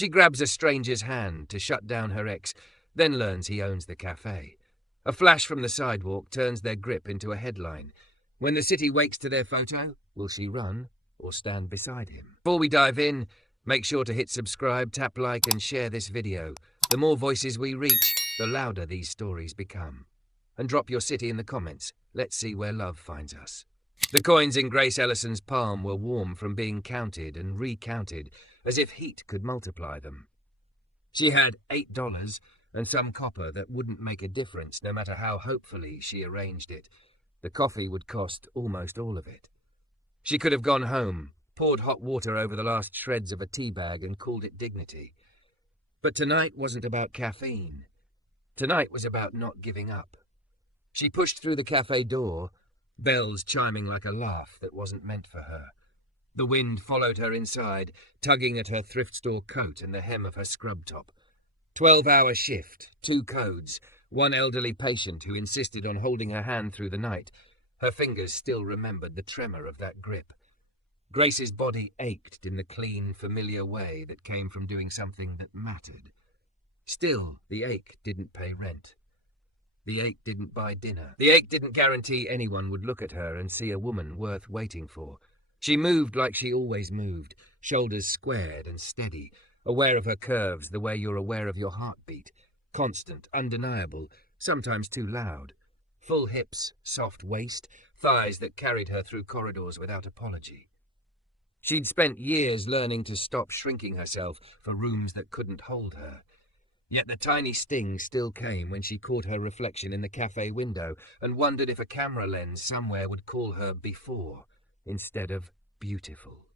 She grabs a stranger's hand to shut down her ex, then learns he owns the café. A flash from the sidewalk turns their grip into a headline. When the city wakes to their photo, will she run or stand beside him? Before we dive in, make sure to hit subscribe, tap like and share this video. The more voices we reach, the louder these stories become. And drop your city in the comments. Let's see where love finds us. The coins in Grace Ellison's palm were warm from being counted and recounted, as if heat could multiply them. She had $8 and some copper that wouldn't make a difference no matter how hopefully she arranged it. The coffee would cost almost all of it. She could have gone home, poured hot water over the last shreds of a tea bag and called it dignity. But tonight wasn't about caffeine. Tonight was about not giving up. She pushed through the cafe door, bells chiming like a laugh that wasn't meant for her. The wind followed her inside, tugging at her thrift store coat and the hem of her scrub top. 12-hour shift, 2 codes, 1 elderly patient who insisted on holding her hand through the night. Her fingers still remembered the tremor of that grip. Grace's body ached in the clean, familiar way that came from doing something that mattered. Still, the ache didn't pay rent. The ache didn't buy dinner. The ache didn't guarantee anyone would look at her and see a woman worth waiting for. She moved like she always moved, shoulders squared and steady, aware of her curves the way you're aware of your heartbeat, constant, undeniable, sometimes too loud. Full hips, soft waist, thighs that carried her through corridors without apology. She'd spent years learning to stop shrinking herself for rooms that couldn't hold her. Yet the tiny sting still came when she caught her reflection in the cafe window and wondered if a camera lens somewhere would call her before instead of beautiful.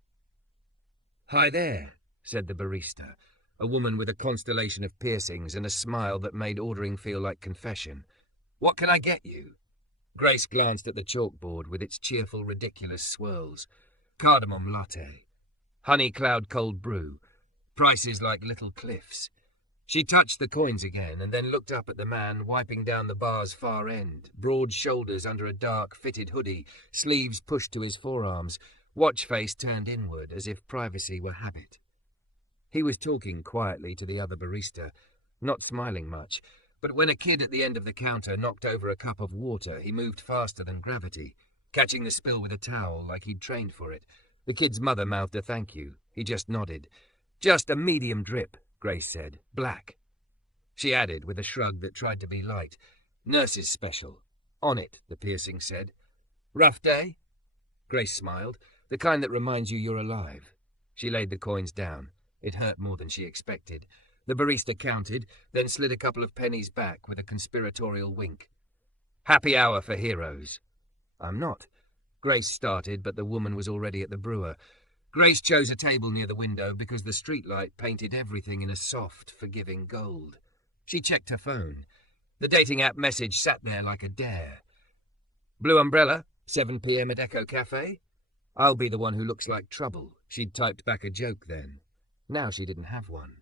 "Hi there," said the barista, a woman with a constellation of piercings and a smile that made ordering feel like confession. "What can I get you?" Grace glanced at the chalkboard with its cheerful, ridiculous swirls. Cardamom latte, honey cloud cold brew, prices like little cliffs. She touched the coins again and then looked up at the man wiping down the bar's far end, broad shoulders under a dark, fitted hoodie, sleeves pushed to his forearms, watch face turned inward as if privacy were habit. He was talking quietly to the other barista, not smiling much, but when a kid at the end of the counter knocked over a cup of water, he moved faster than gravity, catching the spill with a towel like he'd trained for it. The kid's mother mouthed a thank you. He just nodded. "Just a medium drip," Grace said. "Black." She added with a shrug that tried to be light. "Nurse's special." "On it," the piercing said. "Rough day?" Grace smiled, the kind that reminds you you're alive. She laid the coins down. It hurt more than she expected. The barista counted, then slid a couple of pennies back with a conspiratorial wink. "Happy hour for heroes." "I'm not." Grace started, but the woman was already at the brewer. Grace chose a table near the window because the streetlight painted everything in a soft, forgiving gold. She checked her phone. The dating app message sat there like a dare. "Blue umbrella, 7 p.m. at Echo Cafe?" "I'll be the one who looks like trouble." She'd typed back a joke then. Now she didn't have one.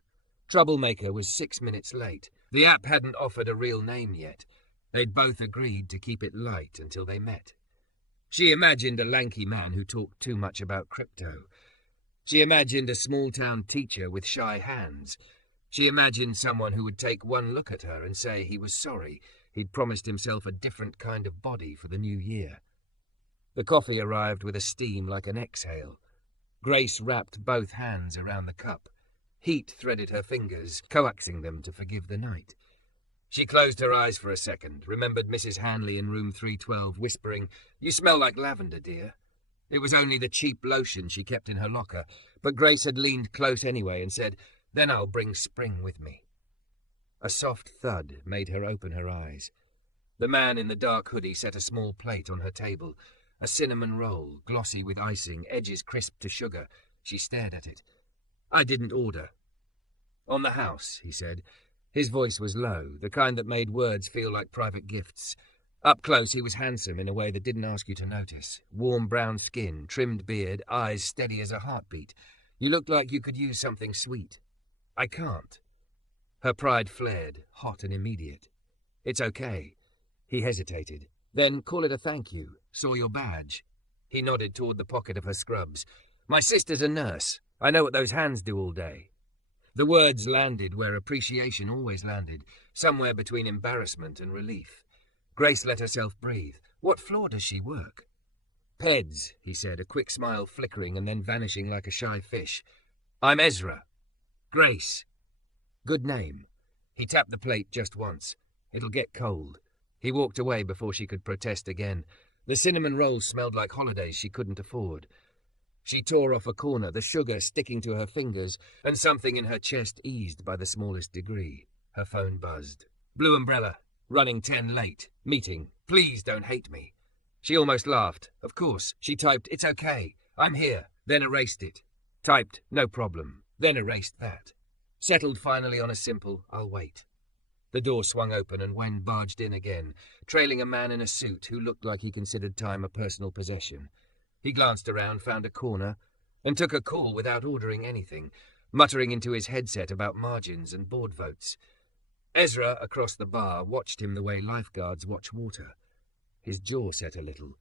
Troublemaker was 6 minutes late. The app hadn't offered a real name yet. They'd both agreed to keep it light until they met. She imagined a lanky man who talked too much about crypto. She imagined a small-town teacher with shy hands. She imagined someone who would take one look at her and say he was sorry. He'd promised himself a different kind of body for the new year. The coffee arrived with a steam like an exhale. Grace wrapped both hands around the cup. Heat threaded her fingers, coaxing them to forgive the night. She closed her eyes for a second, remembered Mrs. Hanley in room 312 whispering, "You smell like lavender, dear." It was only the cheap lotion she kept in her locker, but Grace had leaned close anyway and said, "Then I'll bring spring with me." A soft thud made her open her eyes. The man in the dark hoodie set a small plate on her table, a cinnamon roll, glossy with icing, edges crisp to sugar. She stared at it. "I didn't order." "On the house," he said. His voice was low, the kind that made words feel like private gifts. Up close, he was handsome in a way that didn't ask you to notice. Warm brown skin, trimmed beard, eyes steady as a heartbeat. You looked like you could use something sweet. "I can't." Her pride flared, hot and immediate. "It's okay." He hesitated. "Then call it a thank you. Saw your badge." He nodded toward the pocket of her scrubs. "My sister's a nurse. I know what those hands do all day." The words landed where appreciation always landed, somewhere between embarrassment and relief. Grace let herself breathe. What floor does she work? Peds, he said, a quick smile flickering and then vanishing like a shy fish. I'm Ezra. Grace. Good name. He tapped the plate just once. It'll get cold. He walked away before she could protest again. The cinnamon rolls smelled like holidays she couldn't afford. She tore off a corner, the sugar sticking to her fingers, and something in her chest eased by the smallest degree. Her phone buzzed. Blue umbrella. Running 10 late. Meeting. Please don't hate me. She almost laughed. Of course. She typed, "It's okay. I'm here." Then erased it. Typed, "No problem." Then erased that. Settled finally on a simple, "I'll wait." The door swung open and Wen barged in again, trailing a man in a suit who looked like he considered time a personal possession. He glanced around, found a corner, and took a call without ordering anything, muttering into his headset about margins and board votes. Ezra, across the bar, watched him the way lifeguards watch water. His jaw set a little.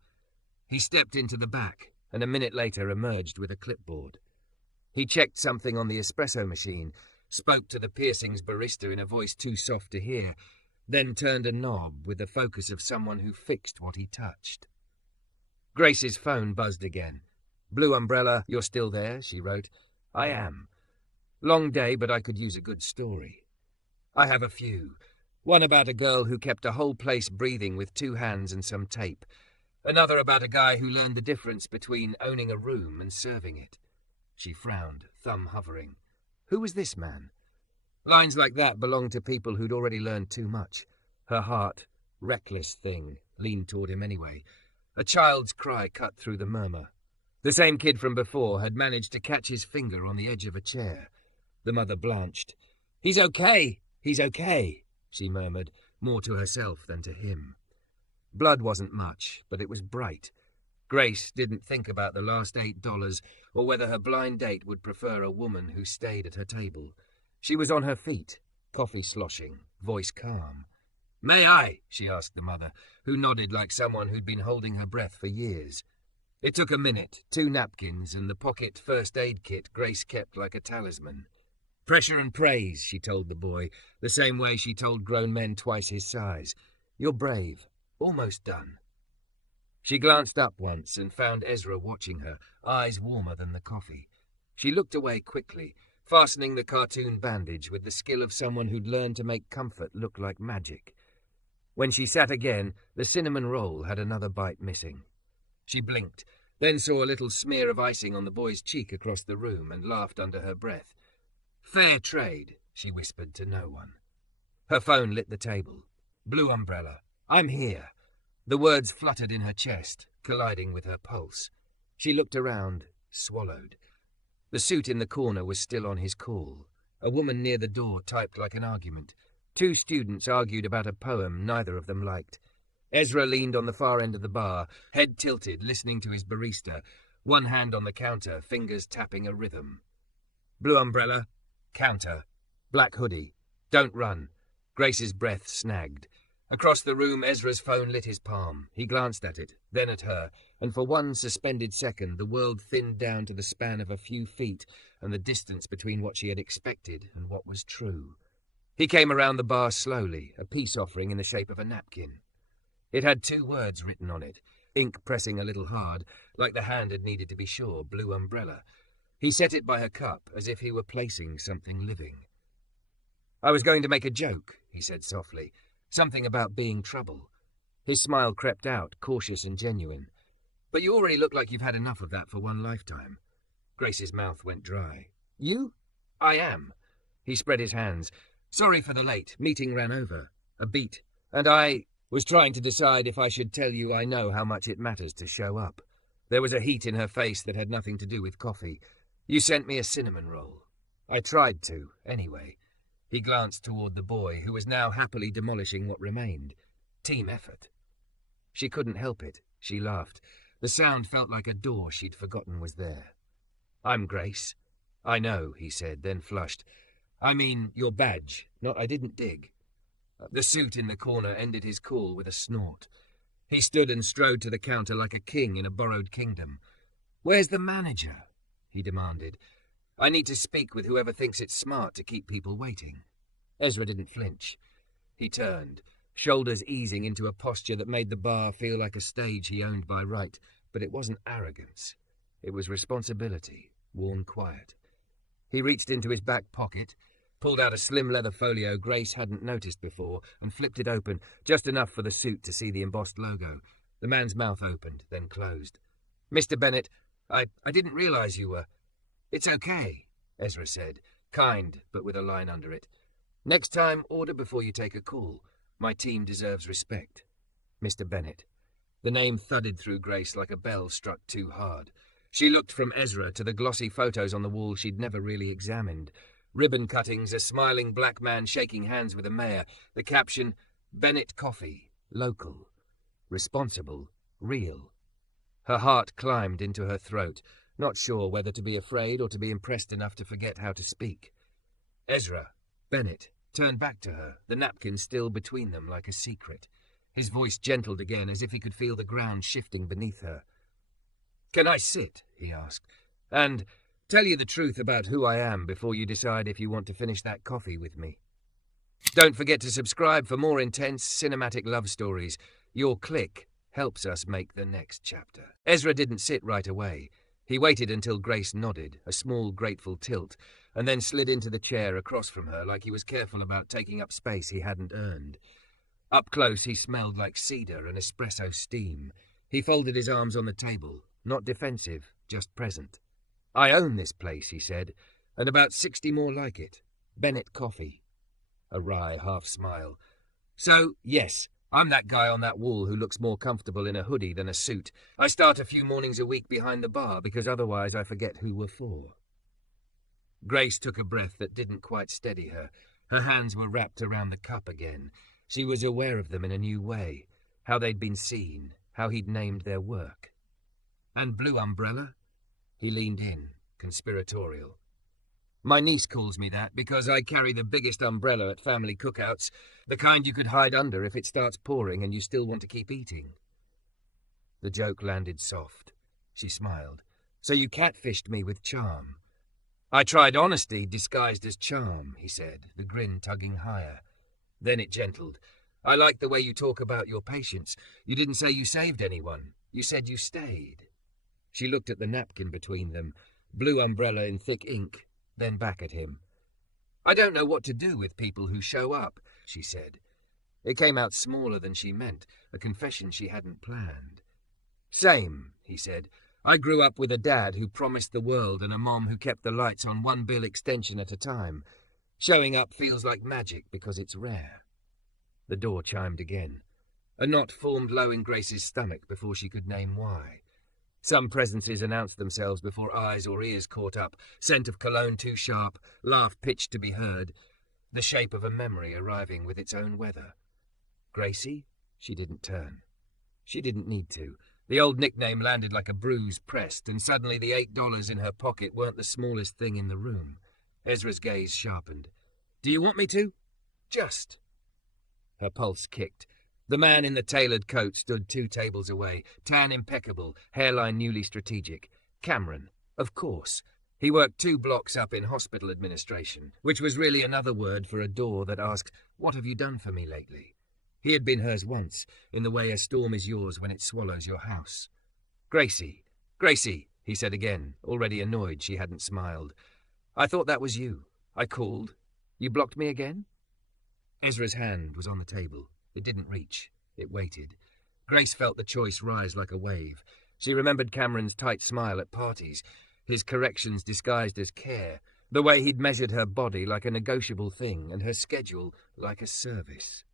He stepped into the back, and a minute later emerged with a clipboard. He checked something on the espresso machine, spoke to the piercings barista in a voice too soft to hear, then turned a knob with the focus of someone who fixed what he touched. Grace's phone buzzed again. "Blue umbrella, you're still there," she wrote. "I am. Long day, but I could use a good story. I have a few. One about a girl who kept a whole place breathing with 2 hands and some tape. Another about a guy who learned the difference between owning a room and serving it." She frowned, thumb hovering. Who was this man? Lines like that belonged to people who'd already learned too much. Her heart, reckless thing, leaned toward him anyway. A child's cry cut through the murmur. The same kid from before had managed to catch his finger on the edge of a chair. The mother blanched. He's okay, she murmured, more to herself than to him. Blood wasn't much, but it was bright. Grace didn't think about the last $8 or whether her blind date would prefer a woman who stayed at her table. She was on her feet, coffee sloshing, voice calm. "May I?" she asked the mother, who nodded like someone who'd been holding her breath for years. It took a minute, 2 napkins and the pocket first aid kit Grace kept like a talisman. "Pressure and praise," she told the boy, the same way she told grown men twice his size. "You're brave. Almost done." She glanced up once and found Ezra watching her, eyes warmer than the coffee. She looked away quickly, fastening the cartoon bandage with the skill of someone who'd learned to make comfort look like magic. When she sat again, the cinnamon roll had another bite missing. She blinked, then saw a little smear of icing on the boy's cheek across the room and laughed under her breath. "Fair trade," she whispered to no one. Her phone lit the table. "Blue umbrella. I'm here." The words fluttered in her chest, colliding with her pulse. She looked around, swallowed. The suit in the corner was still on his call. A woman near the door typed like an argument. 2 students argued about a poem neither of them liked. Ezra leaned on the far end of the bar, head tilted, listening to his barista, one hand on the counter, fingers tapping a rhythm. "Blue umbrella. Counter. Black hoodie. Don't run." Grace's breath snagged. Across the room, Ezra's phone lit his palm. He glanced at it, then at her, and for one suspended second the world thinned down to the span of a few feet and the distance between what she had expected and what was true. He came around the bar slowly, a peace offering in the shape of a napkin. It had 2 words written on it, ink pressing a little hard, like the hand had needed to be sure, "Blue umbrella." He set it by her cup, as if he were placing something living. "I was going to make a joke," he said softly. "Something about being trouble." His smile crept out, cautious and genuine. "But you already look like you've had enough of that for one lifetime." Grace's mouth went dry. "You?" "I am." He spread his hands. "Sorry for the late. Meeting ran over. A beat. And I was trying to decide if I should tell you I know how much it matters to show up." There was a heat in her face that had nothing to do with coffee. "You sent me a cinnamon roll. I tried to, anyway." He glanced toward the boy, who was now happily demolishing what remained. Team effort. She couldn't help it. She laughed. The sound felt like a door she'd forgotten was there. "I'm Grace." "I know," he said, then flushed. "I mean, your badge. Not I didn't dig." The suit in the corner ended his call with a snort. He stood and strode to the counter like a king in a borrowed kingdom. "Where's the manager?" he demanded. I need to speak with whoever thinks it's smart to keep people waiting." Ezra didn't flinch. He turned, shoulders easing into a posture that made the bar feel like a stage he owned by right, but it wasn't arrogance. It was responsibility, worn quiet. He reached into his back pocket, pulled out a slim leather folio Grace hadn't noticed before, and flipped it open, just enough for the suit to see the embossed logo. The man's mouth opened, then closed. "Mr. Bennett, I didn't realize you were—" "It's okay," Ezra said, kind, but with a line under it. "Next time, order before you take a call. My team deserves respect. Mr. Bennett." The name thudded through Grace like a bell struck too hard. She looked from Ezra to the glossy photos on the wall she'd never really examined. Ribbon cuttings, a smiling black man shaking hands with a mayor. The caption, "Bennett Coffee, local. Responsible, real." Her heart climbed into her throat, not sure whether to be afraid or to be impressed enough to forget how to speak. Ezra Bennett turned back to her, the napkin still between them like a secret. His voice gentled again, as if he could feel the ground shifting beneath her. "Can I sit?" he asked. "And tell you the truth about who I am before you decide if you want to finish that coffee with me. Don't forget to subscribe for more intense cinematic love stories. Your click helps us make the next chapter." Ezra didn't sit right away. He waited until Grace nodded, a small grateful tilt, and then slid into the chair across from her like he was careful about taking up space he hadn't earned. Up close he smelled like cedar and espresso steam. He folded his arms on the table, not defensive, just present. "I own this place," he said, "and about 60 more like it. Bennett Coffee." A wry half-smile. "So, yes, I'm that guy on that wall who looks more comfortable in a hoodie than a suit. I start a few mornings a week behind the bar because otherwise I forget who we're for." Grace took a breath that didn't quite steady her. Her hands were wrapped around the cup again. She was aware of them in a new way, how they'd been seen, how he'd named their work. "And Blue Umbrella?" He leaned in, conspiratorial. "My niece calls me that because I carry the biggest umbrella at family cookouts, the kind you could hide under if it starts pouring and you still want to keep eating." The joke landed soft. She smiled. "So you catfished me with charm." "I tried honesty disguised as charm," he said, the grin tugging higher. Then it gentled. "I like the way you talk about your patients. You didn't say you saved anyone. You said you stayed." She looked at the napkin between them, Blue Umbrella in thick ink, then back at him. "I don't know what to do with people who show up," she said. It came out smaller than she meant, a confession she hadn't planned. "Same," he said. "I grew up with a dad who promised the world and a mom who kept the lights on one bill extension at a time. Showing up feels like magic because it's rare." The door chimed again. A knot formed low in Grace's stomach before she could name why. Some presences announced themselves before eyes or ears caught up, scent of cologne too sharp, laugh pitched to be heard, the shape of a memory arriving with its own weather. Gracie? She didn't turn. She didn't need to. The old nickname landed like a bruise pressed, and suddenly the $8 in her pocket weren't the smallest thing in the room. Ezra's gaze sharpened. "Do you want me to?" "Just." Her pulse kicked. The man in the tailored coat stood 2 tables away, tan impeccable, hairline newly strategic. Cameron, of course. He worked 2 blocks up in hospital administration, which was really another word for a door that asked, "What have you done for me lately?" He had been hers once, in the way a storm is yours when it swallows your house. "Gracie, Gracie," he said again, already annoyed she hadn't smiled. "I thought that was you. I called. You blocked me again?" Ezra's hand was on the table. It didn't reach. It waited. Grace felt the choice rise like a wave. She remembered Cameron's tight smile at parties, his corrections disguised as care, the way he'd measured her body like a negotiable thing and her schedule like a service.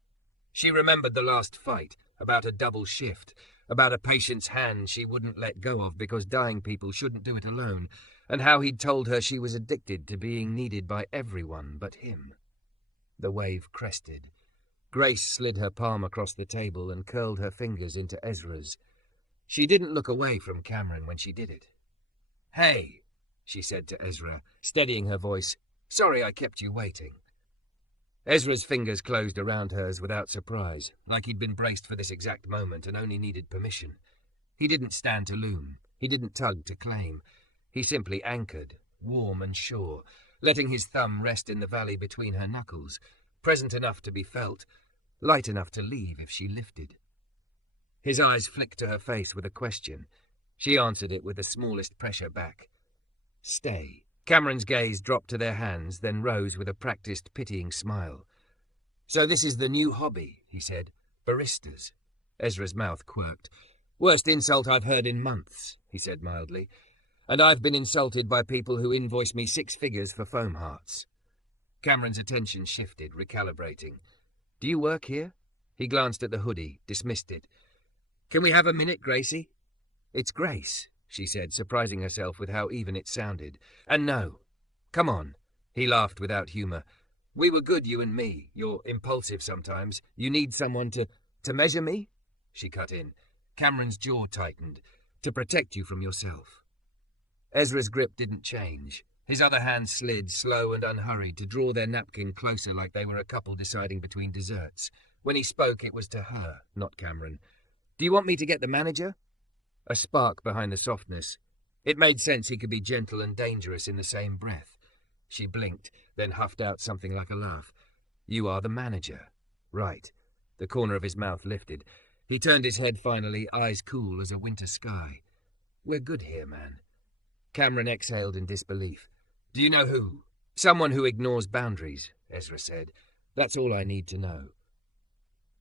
She remembered the last fight, about a double shift, about a patient's hand she wouldn't let go of because dying people shouldn't do it alone, and how he'd told her she was addicted to being needed by everyone but him. The wave crested. Grace slid her palm across the table and curled her fingers into Ezra's. She didn't look away from Cameron when she did it. "Hey," she said to Ezra, steadying her voice. "Sorry I kept you waiting." Ezra's fingers closed around hers without surprise, like he'd been braced for this exact moment and only needed permission. He didn't stand to loom. He didn't tug to claim. He simply anchored, warm and sure, letting his thumb rest in the valley between her knuckles, present enough to be felt, light enough to leave if she lifted. His eyes flicked to her face with a question. She answered it with the smallest pressure back. Stay. Cameron's gaze dropped to their hands, then rose with a practiced, pitying smile. So this is the new hobby, he said. Baristas. Ezra's mouth quirked. Worst insult I've heard in months, he said mildly. And I've been insulted by people who invoice me 6 figures for foam hearts. Cameron's attention shifted, recalibrating. Do you work here? He glanced at the hoodie, dismissed it. Can we have a minute, Gracie? It's Grace, she said, surprising herself with how even it sounded. And no. Come on. He laughed without humour. We were good, you and me. You're impulsive sometimes. You need someone to measure me? She cut in. Cameron's jaw tightened. To protect you from yourself. Ezra's grip didn't change. His other hand slid, slow and unhurried, to draw their napkin closer like they were a couple deciding between desserts. When he spoke, it was to her, not Cameron. Do you want me to get the manager? A spark behind the softness. It made sense he could be gentle and dangerous in the same breath. She blinked, then huffed out something like a laugh. You are the manager. Right. The corner of his mouth lifted. He turned his head finally, eyes cool as a winter sky. We're good here, man. Cameron exhaled in disbelief. Do you know who? Someone who ignores boundaries, Ezra said. That's all I need to know.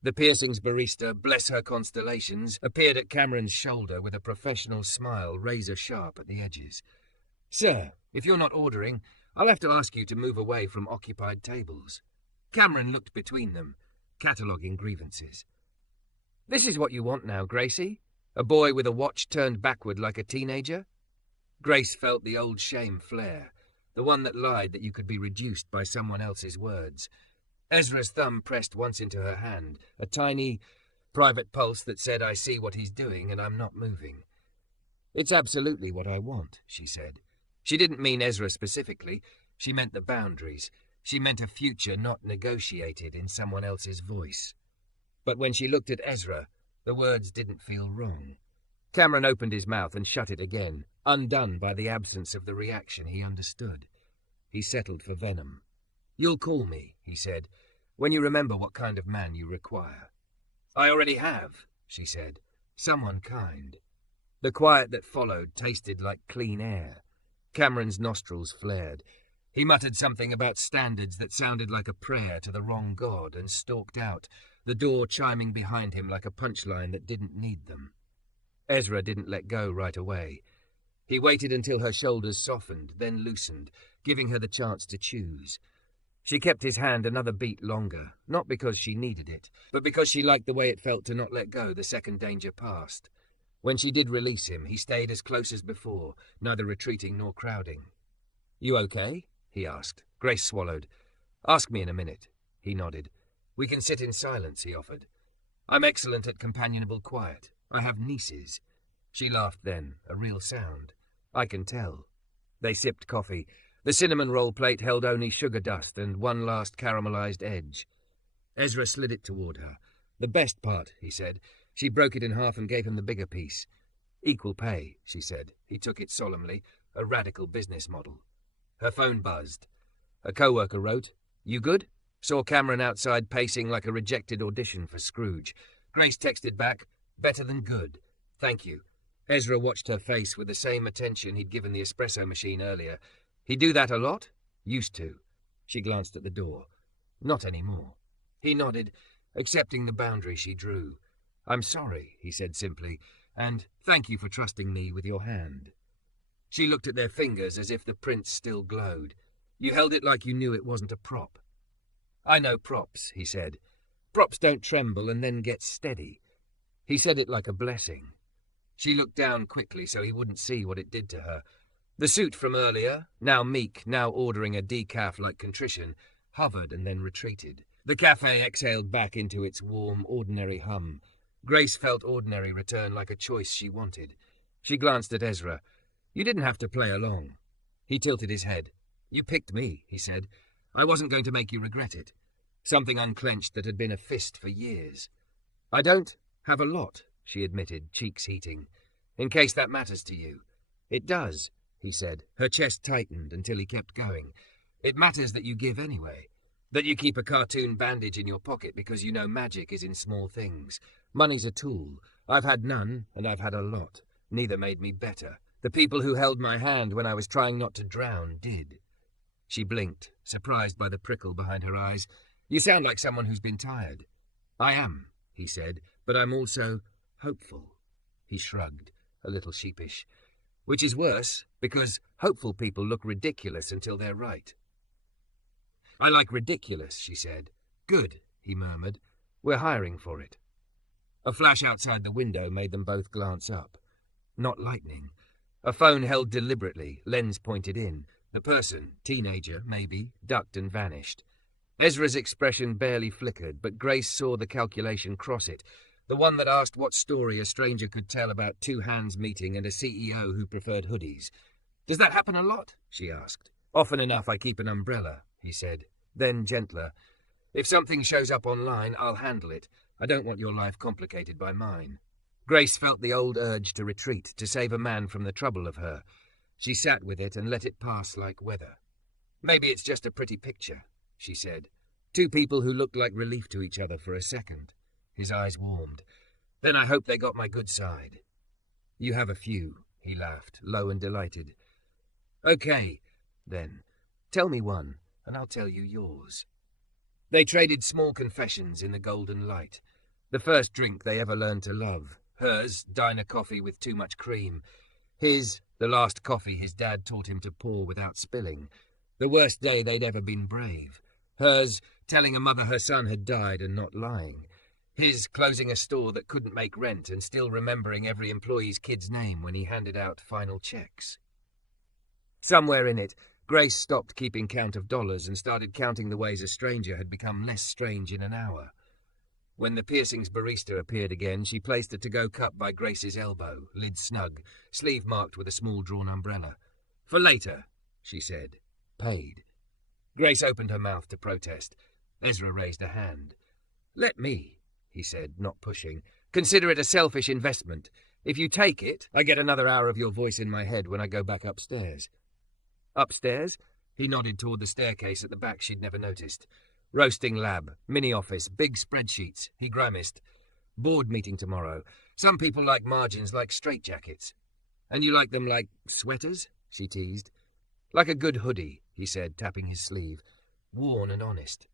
The piercings barista, bless her constellations, appeared at Cameron's shoulder with a professional smile razor-sharp at the edges. Sir, if you're not ordering, I'll have to ask you to move away from occupied tables. Cameron looked between them, cataloguing grievances. This is what you want now, Gracie? A boy with a watch turned backward like a teenager? Grace felt the old shame flare, the one that lied that you could be reduced by someone else's words. Ezra's thumb pressed once into her hand, a tiny, private pulse that said, I see what he's doing and I'm not moving. It's absolutely what I want, she said. She didn't mean Ezra specifically. She meant the boundaries. She meant a future not negotiated in someone else's voice. But when she looked at Ezra, the words didn't feel wrong. Cameron opened his mouth and shut it again, undone by the absence of the reaction he understood. He settled for venom. You'll call me, he said, when you remember what kind of man you require. I already have, she said. Someone kind. The quiet that followed tasted like clean air. Cameron's nostrils flared. He muttered something about standards that sounded like a prayer to the wrong god and stalked out, the door chiming behind him like a punchline that didn't need them. Ezra didn't let go right away. He waited until her shoulders softened, then loosened, giving her the chance to choose. She kept his hand another beat longer, not because she needed it, but because she liked the way it felt to not let go the second danger passed. When she did release him, he stayed as close as before, neither retreating nor crowding. You okay? He asked. Grace swallowed. Ask me in a minute. He nodded. We can sit in silence, he offered. I'm excellent at companionable quiet. I have nieces. She laughed then, a real sound. I can tell. They sipped coffee. The cinnamon roll plate held only sugar dust and one last caramelized edge. Ezra slid it toward her. The best part, he said. She broke it in half and gave him the bigger piece. Equal pay, she said. He took it solemnly. A radical business model. Her phone buzzed. A co-worker wrote, You good? Saw Cameron outside pacing like a rejected audition for Scrooge. Grace texted back, Better than good. Thank you. Ezra watched her face with the same attention he'd given the espresso machine earlier. He'd do that a lot? Used to. She glanced at the door. Not anymore. He nodded, accepting the boundary she drew. I'm sorry, he said simply, and thank you for trusting me with your hand. She looked at their fingers as if the prints still glowed. You held it like you knew it wasn't a prop. I know props, he said. Props don't tremble and then get steady. He said it like a blessing. She looked down quickly so he wouldn't see what it did to her. The suit from earlier, now meek, now ordering a decaf like contrition, hovered and then retreated. The café exhaled back into its warm, ordinary hum. Grace felt ordinary return like a choice she wanted. She glanced at Ezra. You didn't have to play along. He tilted his head. You picked me, he said. I wasn't going to make you regret it. Something unclenched that had been a fist for years. I don't have a lot, she admitted, cheeks heating. In case that matters to you. It does. he said. Her chest tightened until he kept going. It matters that you give anyway. That you keep a cartoon bandage in your pocket because you know magic is in small things. Money's a tool. I've had none, and I've had a lot. Neither made me better. The people who held my hand when I was trying not to drown did. She blinked, surprised by the prickle behind her eyes. You sound like someone who's been tired. I am, he said, but I'm also hopeful. He shrugged, a little sheepish. Which is worse, because hopeful people look ridiculous until they're right. I like ridiculous, she said. Good, he murmured. We're hiring for it. A flash outside the window made them both glance up. Not lightning. A phone held deliberately, lens pointed in. The person, teenager, maybe, ducked and vanished. Ezra's expression barely flickered, but Grace saw the calculation cross it, the one that asked what story a stranger could tell about two hands meeting and a CEO who preferred hoodies. Does that happen a lot? She asked. Often enough I keep an umbrella, he said. Then gentler. If something shows up online, I'll handle it. I don't want your life complicated by mine. Grace felt the old urge to retreat, to save a man from the trouble of her. She sat with it and let it pass like weather. Maybe it's just a pretty picture, she said. Two people who looked like relief to each other for a second. His eyes warmed. Then I hope they got my good side. You have a few, he laughed, low and delighted. Okay, then. Tell me one, and I'll tell you yours. They traded small confessions in the golden light. The first drink they ever learned to love. Hers, diner coffee with too much cream. His, the last coffee his dad taught him to pour without spilling. The worst day they'd ever been brave. Hers, telling a mother her son had died and not lying. His, closing a store that couldn't make rent and still remembering every employee's kid's name when he handed out final checks. Somewhere in it, Grace stopped keeping count of dollars and started counting the ways a stranger had become less strange in an hour. When the piercings barista appeared again, she placed a to-go cup by Grace's elbow, lid snug, sleeve marked with a small drawn umbrella. For later, she said. Paid. Grace opened her mouth to protest. Ezra raised a hand. Let me, he said, not pushing. Consider it a selfish investment. If you take it, I get another hour of your voice in my head when I go back upstairs. Upstairs? He nodded toward the staircase at the back she'd never noticed. Roasting lab, mini-office, big spreadsheets. He grimaced. Board meeting tomorrow. Some people like margins like straitjackets. And you like them like sweaters? She teased. Like a good hoodie, he said, tapping his sleeve. Worn and honest.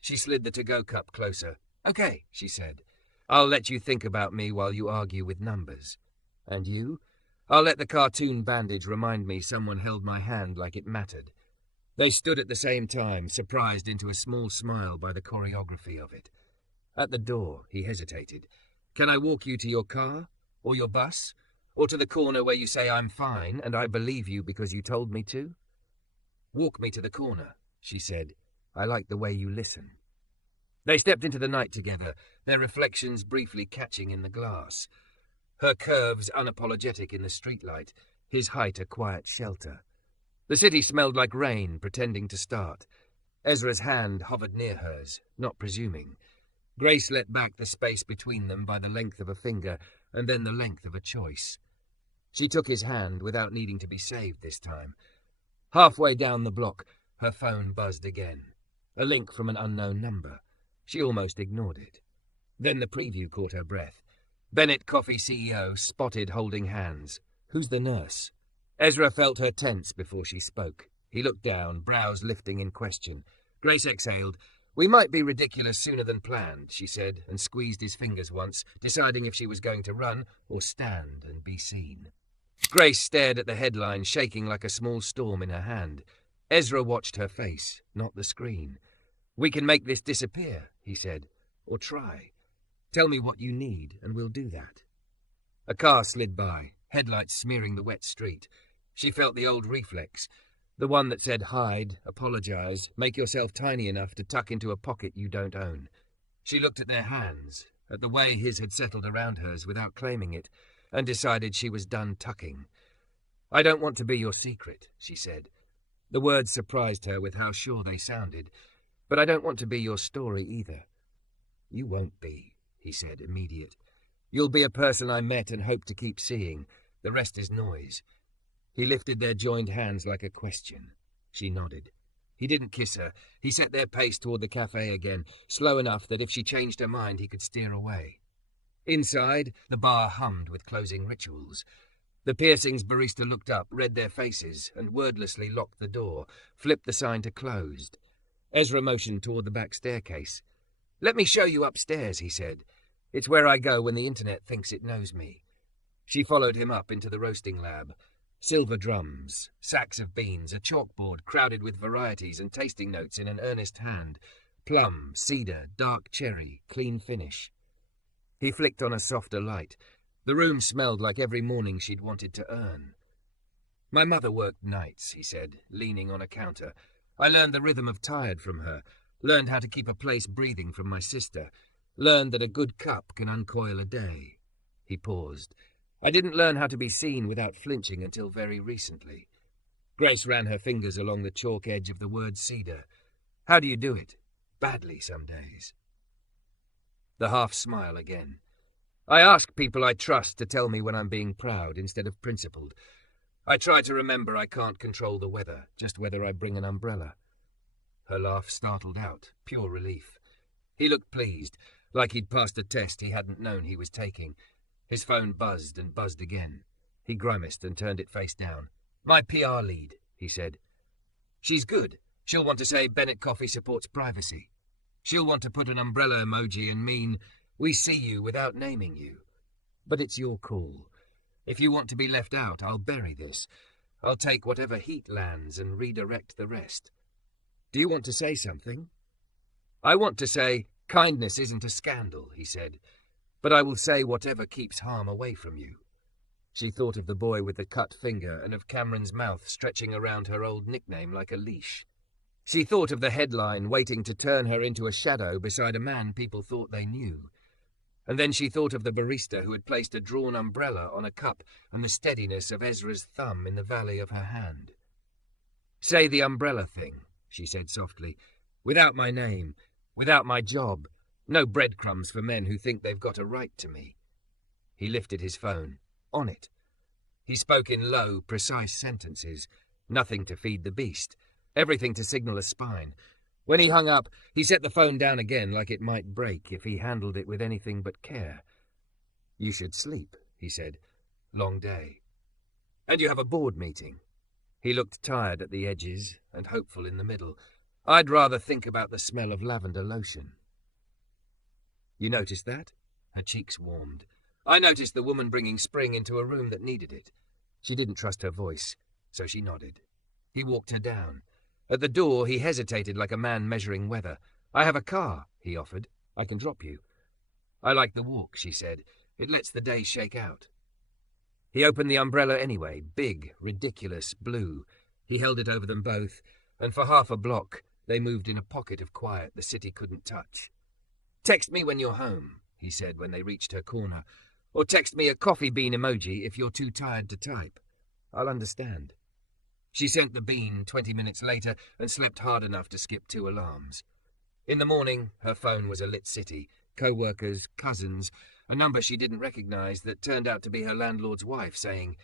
She slid the to-go cup closer. Okay, she said. I'll let you think about me while you argue with numbers. And you? I'll let the cartoon bandage remind me someone held my hand like it mattered. They stood at the same time, surprised into a small smile by the choreography of it. At the door, he hesitated. Can I walk you to your car? Or your bus? Or to the corner where you say I'm fine and I believe you because you told me to? Walk me to the corner, she said. I like the way you listen. They stepped into the night together, their reflections briefly catching in the glass. Her curves unapologetic in the streetlight, his height a quiet shelter. The city smelled like rain, pretending to start. Ezra's hand hovered near hers, not presuming. Grace let back the space between them by the length of a finger, and then the length of a choice. She took his hand without needing to be saved this time. Halfway down the block, her phone buzzed again. A link from an unknown number. She almost ignored it. Then the preview caught her breath. Bennett Coffee CEO, spotted holding hands. Who's the nurse? Ezra felt her tense before she spoke. He looked down, brows lifting in question. Grace exhaled. We might be ridiculous sooner than planned, she said, and squeezed his fingers once, deciding if she was going to run or stand and be seen. Grace stared at the headline, shaking like a small storm in her hand. Ezra watched her face, not the screen. We can make this disappear, he said, or try. Tell me what you need, and we'll do that. A car slid by, headlights smearing the wet street. She felt the old reflex, the one that said hide, apologize, make yourself tiny enough to tuck into a pocket you don't own. She looked at their hands, at the way his had settled around hers without claiming it, and decided she was done tucking. I don't want to be your secret, she said. The words surprised her with how sure they sounded, but I don't want to be your story either. You won't be, he said, immediate. You'll be a person I met and hope to keep seeing. The rest is noise. He lifted their joined hands like a question. She nodded. He didn't kiss her. He set their pace toward the café again, slow enough that if she changed her mind he could steer away. Inside, the bar hummed with closing rituals. The Piercings barista looked up, read their faces, and wordlessly locked the door, flipped the sign to closed. Ezra motioned toward the back staircase. "Let me show you upstairs," he said. "It's where I go when the internet thinks it knows me." She followed him up into the roasting lab. Silver drums, sacks of beans, a chalkboard crowded with varieties and tasting notes in an earnest hand. Plum, cedar, dark cherry, clean finish. He flicked on a softer light. The room smelled like every morning she'd wanted to earn. "My mother worked nights," he said, leaning on a counter. "I learned the rhythm of tired from her, learned how to keep a place breathing from my sister, learned that a good cup can uncoil a day." He paused. "I didn't learn how to be seen without flinching until very recently." Grace ran her fingers along the chalk edge of the word cedar. "How do you do it?" "Badly some days." The half-smile again. "I ask people I trust to tell me when I'm being proud instead of principled. I try to remember I can't control the weather, just whether I bring an umbrella." Her laugh startled out, pure relief. He looked pleased, like he'd passed a test he hadn't known he was taking. His phone buzzed and buzzed again. He grimaced and turned it face down. "My PR lead," he said. "She's good. She'll want to say Bennett Coffee supports privacy. She'll want to put an umbrella emoji and mean, 'We see you,' without naming you. But it's your call. If you want to be left out, I'll bury this. I'll take whatever heat lands and redirect the rest. Do you want to say something?" "I want to say, kindness isn't a scandal," he said. "But I will say whatever keeps harm away from you." She thought of the boy with the cut finger and of Cameron's mouth stretching around her old nickname like a leash. She thought of the headline waiting to turn her into a shadow beside a man people thought they knew. And then she thought of the barista who had placed a drawn umbrella on a cup and the steadiness of Ezra's thumb in the valley of her hand. "Say the umbrella thing," she said softly. "Without my name, without my job. No breadcrumbs for men who think they've got a right to me." He lifted his phone. On it. He spoke in low, precise sentences. Nothing to feed the beast. Everything to signal a spine. When he hung up, he set the phone down again like it might break if he handled it with anything but care. "You should sleep," he said. "Long day. And you have a board meeting." He looked tired at the edges and hopeful in the middle. "I'd rather think about the smell of lavender lotion." "You noticed that?" Her cheeks warmed. "I noticed the woman bringing spring into a room that needed it." She didn't trust her voice, so she nodded. He walked her down. At the door, he hesitated like a man measuring weather. "I have a car," he offered. "I can drop you." "I like the walk," she said. "It lets the day shake out." He opened the umbrella anyway, big, ridiculous, blue. He held it over them both, and for half a block they moved in a pocket of quiet the city couldn't touch. "Text me when you're home," he said when they reached her corner. "Or text me a coffee bean emoji if you're too tired to type. I'll understand." She sent the bean 20 minutes later and slept hard enough to skip 2 alarms. In the morning, her phone was a lit city. Co-workers, cousins, a number she didn't recognize that turned out to be her landlord's wife saying,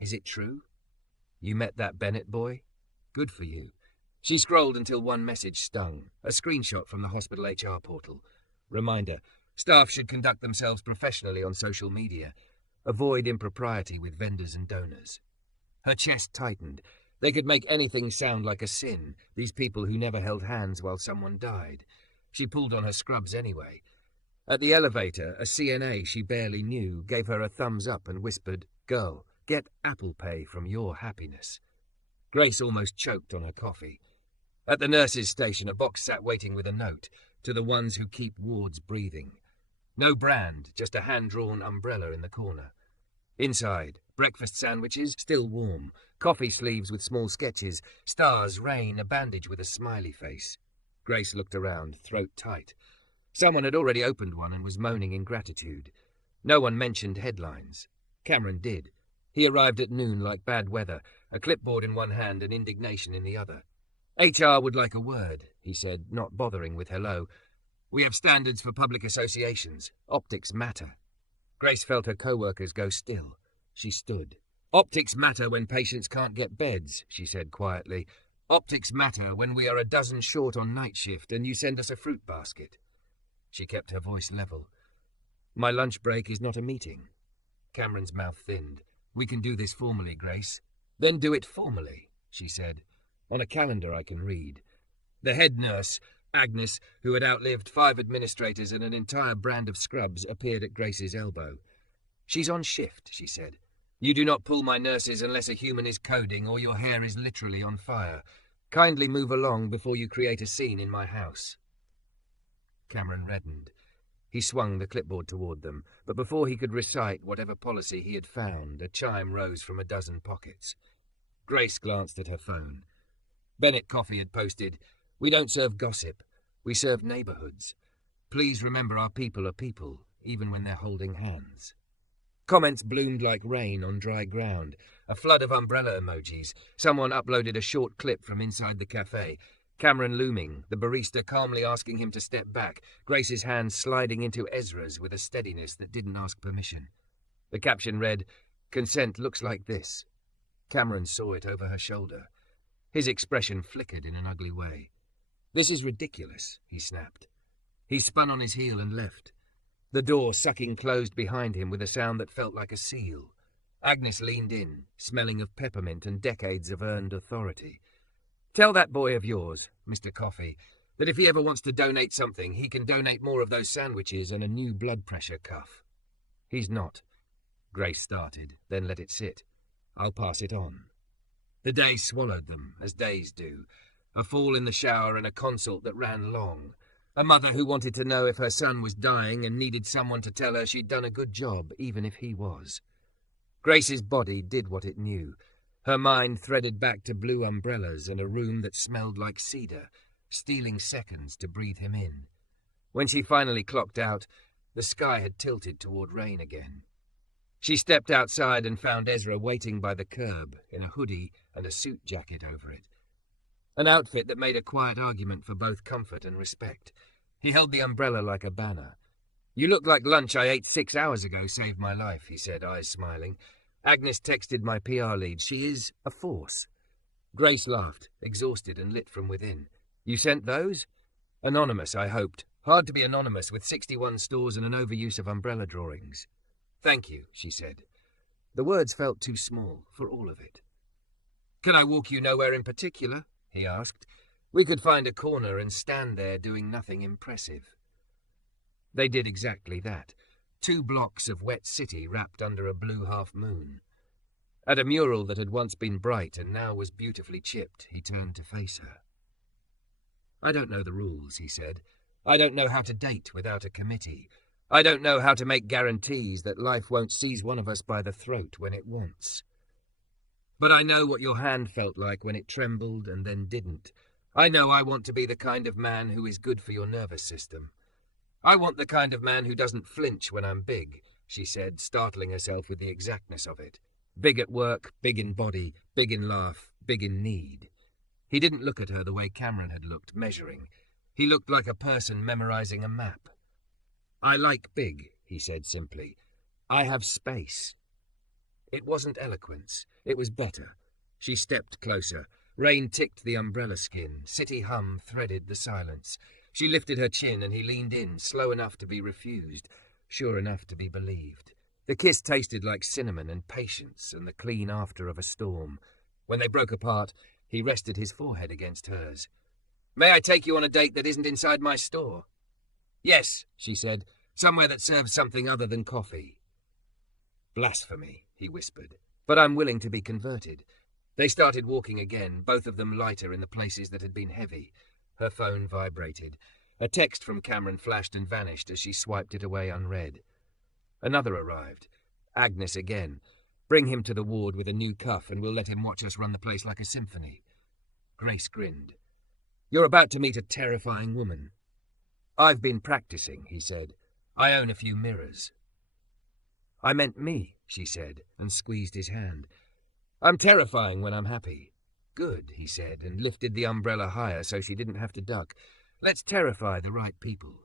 "Is it true? You met that Bennett boy? Good for you." She scrolled until one message stung, a screenshot from the hospital HR portal. Reminder, staff should conduct themselves professionally on social media. Avoid impropriety with vendors and donors. Her chest tightened. They could make anything sound like a sin, these people who never held hands while someone died. She pulled on her scrubs anyway. At the elevator, a CNA she barely knew gave her a thumbs up and whispered, "Girl, get Apple Pay from your happiness." Grace almost choked on her coffee. At the nurse's station, a box sat waiting with a note, "To the ones who keep wards breathing." No brand, just a hand-drawn umbrella in the corner. Inside, breakfast sandwiches, still warm, coffee sleeves with small sketches, stars, rain, a bandage with a smiley face. Grace looked around, throat tight. Someone had already opened one and was moaning in gratitude. No one mentioned headlines. Cameron did. He arrived at noon like bad weather, a clipboard in one hand and indignation in the other. "HR would like a word," he said, not bothering with hello. "We have standards for public associations. Optics matter." Grace felt her co-workers go still. She stood. Optics matter when patients can't get beds, she said quietly. Optics matter when we are a dozen short on night shift and you send us a fruit basket. She kept her voice level. My lunch break is not a meeting. Cameron's mouth thinned. We can do this formally, Grace. Then do it formally, she said. On a calendar I can read. The head nurse, Agnes, who had outlived 5 administrators and an entire brand of scrubs, appeared at Grace's elbow. She's on shift, she said. You do not pull my nurses unless a human is coding or your hair is literally on fire. Kindly move along before you create a scene in my house. Cameron reddened. He swung the clipboard toward them, but before he could recite whatever policy he had found, a chime rose from a dozen pockets. Grace glanced at her phone. Bennett Coffee had posted, We don't serve gossip. We serve neighborhoods. Please remember our people are people, even when they're holding hands. Comments bloomed like rain on dry ground. A flood of umbrella emojis. Someone uploaded a short clip from inside the café. Cameron looming, the barista calmly asking him to step back, Grace's hand sliding into Ezra's with a steadiness that didn't ask permission. The caption read, Consent looks like this. Cameron saw it over her shoulder. His expression flickered in an ugly way. This is ridiculous, he snapped. He spun on his heel and left. The door sucking closed behind him with a sound that felt like a seal. Agnes leaned in, smelling of peppermint and decades of earned authority. Tell that boy of yours, Mr. Coffee, that if he ever wants to donate something, he can donate more of those sandwiches and a new blood pressure cuff. He's not. Grace started, then let it sit. I'll pass it on. The day swallowed them, as days do. A fall in the shower and a consult that ran long. A mother who wanted to know if her son was dying and needed someone to tell her she'd done a good job, even if he was. Grace's body did what it knew. Her mind threaded back to blue umbrellas and a room that smelled like cedar, stealing seconds to breathe him in. When she finally clocked out, the sky had tilted toward rain again. She stepped outside and found Ezra waiting by the curb, in a hoodie and a suit jacket over it. An outfit that made a quiet argument for both comfort and respect. He held the umbrella like a banner. You look like lunch I ate 6 hours ago saved my life, he said, eyes smiling. Agnes texted my PR lead. She is a force. Grace laughed, exhausted and lit from within. You sent those? Anonymous, I hoped. Hard to be anonymous with 61 stores and an overuse of umbrella drawings. Thank you, she said. The words felt too small for all of it. Can I walk you nowhere in particular? He asked. We could find a corner and stand there doing nothing impressive. They did exactly that. 2 blocks of wet city wrapped under a blue half-moon. At a mural that had once been bright and now was beautifully chipped, he turned to face her. I don't know the rules, he said. I don't know how to date without a committee. I don't know how to make guarantees that life won't seize one of us by the throat when it wants. But I know what your hand felt like when it trembled and then didn't. I know I want to be the kind of man who is good for your nervous system. I want the kind of man who doesn't flinch when I'm big, she said, startling herself with the exactness of it. Big at work, big in body, big in laugh, big in need. He didn't look at her the way Cameron had looked, measuring. He looked like a person memorizing a map. I like big, he said simply. I have space. It wasn't eloquence. It was better. She stepped closer. Rain ticked the umbrella skin. City hum threaded the silence. She lifted her chin and he leaned in, slow enough to be refused, sure enough to be believed. The kiss tasted like cinnamon and patience and the clean after of a storm. When they broke apart, he rested his forehead against hers. May I take you on a date that isn't inside my store? Yes, she said, somewhere that serves something other than coffee. Blasphemy, he whispered, but I'm willing to be converted. They started walking again, both of them lighter in the places that had been heavy. Her phone vibrated. A text from Cameron flashed and vanished as she swiped it away unread. Another arrived. Agnes again. Bring him to the ward with a new cuff and we'll let him watch us run the place like a symphony. Grace grinned. You're about to meet a terrifying woman. I've been practicing, he said. I own a few mirrors. I meant me, she said, and squeezed his hand. I'm terrifying when I'm happy. Good, he said, and lifted the umbrella higher so she didn't have to duck. Let's terrify the right people.